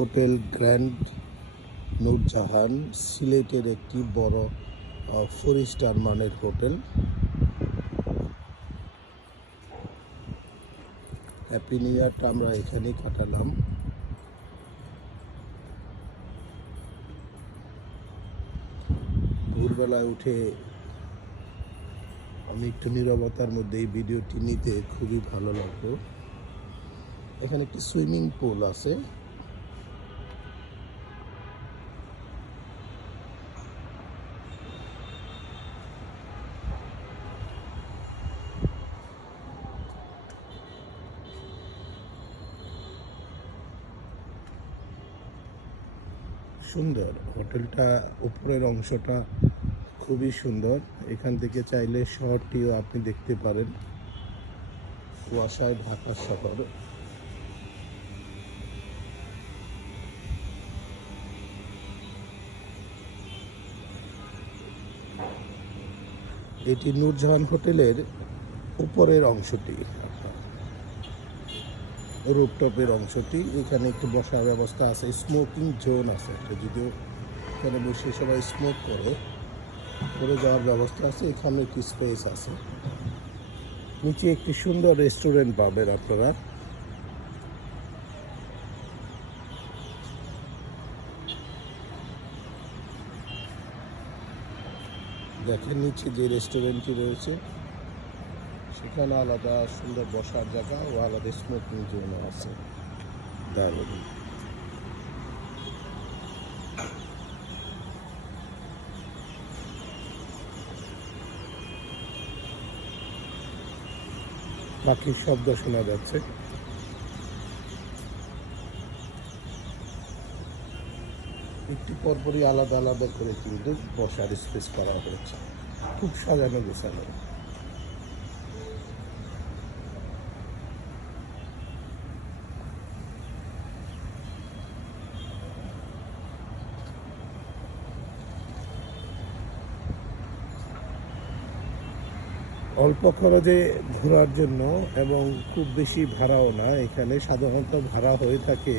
Hotel grand Nurjahan সিলেটের একটি বড় 4 স্টার মানের হোটেল। হ্যাপি নিউ ইয়ারটা আমরা এখানেই কাটালাম। ভোরবেলায় উঠে আমি একটু নীরবতার মধ্যে এই ভিডিওটি নিতে খুবই ভালো লাগলো। এখানে একটি সুইমিং পুল আছে। সুন্দর হোটেলটা, উপরের অংশটা খুবই সুন্দর। এখান থেকে চাইলে শহরটিও আপনি দেখতে পারেন। কুয়াশায় ঢাকা শহর। এটি নূরজাহান হোটেলের উপরের অংশটি, রুফটপের অংশটি। এখানে একটু বসার ব্যবস্থা আছে, স্মোকিং জোন আছে একটা, যদিও এখানে বসে সবাই স্মোক করে যাওয়ার ব্যবস্থা আছে। এখানে একটি স্পেস আছে। নিচে একটি সুন্দর রেস্টুরেন্ট পাবেন আপনারা। দেখেন নিচে যে রেস্টুরেন্টটি রয়েছে, সেখানে আলাদা সুন্দর বসার জায়গা ও আলাদা স্মোকিং জোনও আছে। দারুণ। পাখির শব্দ শোনা যাচ্ছে। একটু পরপরই আলাদা আলাদা করে কিন্তু বসার স্পেস করা হয়েছে, খুব সাজানো গোছানো। অল্প খরচে ঘোরার জন্য এবং খুব বেশি ভাড়াও না। এখানে সাধারণত ভাড়া হয়ে থাকে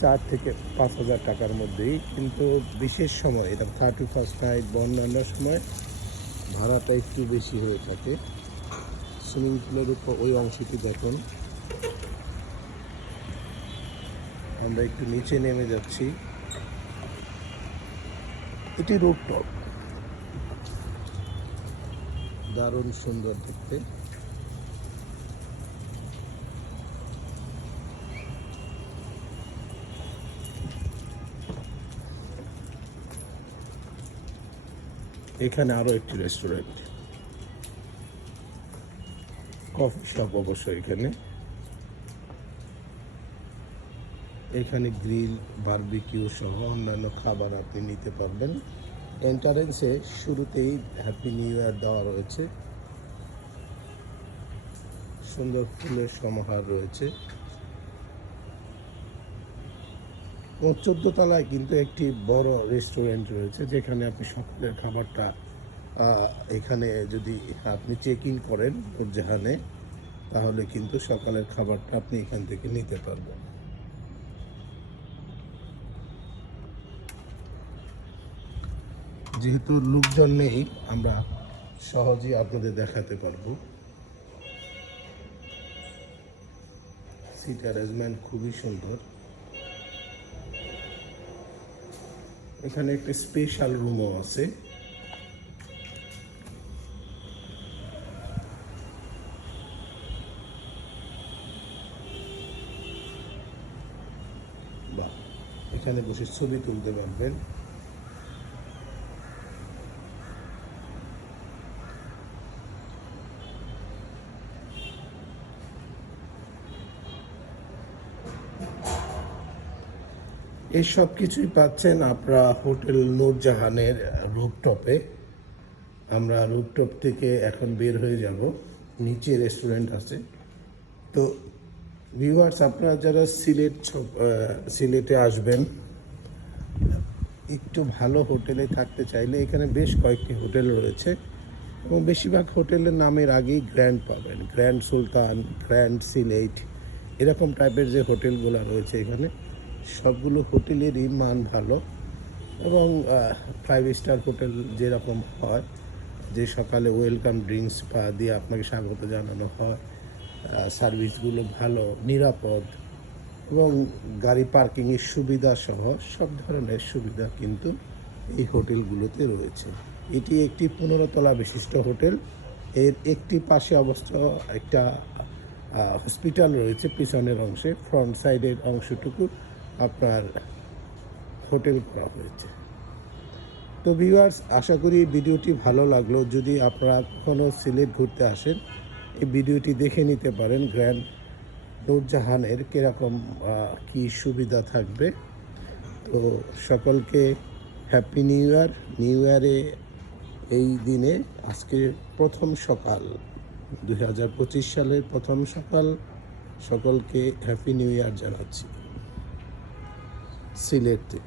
4 থেকে 5,000 টাকার মধ্যেই, কিন্তু বিশেষ সময়, এটা 31st নাইট বা অন্যান্য সময় ভাড়াটা একটু বেশি হয়ে থাকে। সুইমিং পুলের উপর ওই অংশটি দেখুন। আমরা একটু নিচে নেমে যাচ্ছি। এটি রুফটপ, দারুণ সুন্দর দেখতে। এখানে আরো একটি রেস্টুরেন্ট, কফি শপ অবশ্য। এখানে গ্রিল, বারবিকিউ সহ অন্যান্য খাবার আপনি নিতে পারবেন। এন্ট্রান্সে শুরুতেই হ্যাপি নিউ ইয়ার দেওয়া রয়েছে। সুন্দর ফুলের সমাহার রয়েছে। 14 তলায় কিন্তু একটি বড় রেস্টুরেন্ট রয়েছে, যেখানে আপনি সকালের খাবারটা, এখানে যদি আপনি চেক ইন করেন নূরজাহানে, তাহলে কিন্তু সকালের খাবারটা আপনি এখান থেকে নিতে পারবেন। যেহেতু লোকজন নেই, আমরা সহজেই আপনাদের দেখাতে পারবো। সিট অ্যারেঞ্জমেন্ট খুবই সুন্দর। এখানে একটা স্পেশাল রুমও আছে। বাহ, এখানে বসে ছবি তুলতে পারবেন। এই সব কিছুই পাচ্ছেন আপনারা হোটেল নূরজাহানের রুফটপে। আমরা রুফটপ থেকে এখন বের হয়ে যাব, নিচে রেস্টুরেন্ট আছে। তো ভিউয়ার্স, আপনারা যারা সিলেটে আসবেন, একটু ভালো হোটেলে থাকতে চাইলে এখানে বেশ কয়েকটি হোটেল রয়েছে, এবং বেশিরভাগ হোটেলের নামের আগেই গ্র্যান্ড পাবেন। গ্র্যান্ড সুলতান, গ্র্যান্ড সিলেট, এরকম টাইপের যে হোটেলগুলো রয়েছে এখানে সবগুলো হোটেলেরই মান ভালো এবং 5 স্টার হোটেল যেরকম হয়, যে সকালে ওয়েলকাম ড্রিঙ্কস দিয়ে আপনাকে স্বাগত জানানো হয়, সার্ভিসগুলো ভালো, নিরাপদ এবং গাড়ি পার্কিংয়ের সুবিধা সহ সব ধরনের সুবিধা কিন্তু এই হোটেলগুলোতে রয়েছে। এটি একটি 15 তলা বিশিষ্ট হোটেল। এর একটি পাশে অবস্থিত একটা হসপিটাল রয়েছে পিছনের অংশে, ফ্রন্ট সাইডের অংশটুকু আপনার হোটেল করা হয়েছে। তো ভিউয়ার্স, আশা করি ভিডিওটি ভালো লাগলো। যদি আপনারা কখনও সিলেট ঘুরতে আসেন, এই ভিডিওটি দেখে নিতে পারেন গ্র্যান্ড নূরজাহানের কীরকম কী সুবিধা থাকবে। তো সকলকে হ্যাপি নিউ ইয়ার। নিউ ইয়ারে এই দিনে আজকে প্রথম সকাল, 2025 সালের প্রথম সকাল, সকলকে হ্যাপি নিউ ইয়ার জানাচ্ছি সিলেট থেকে।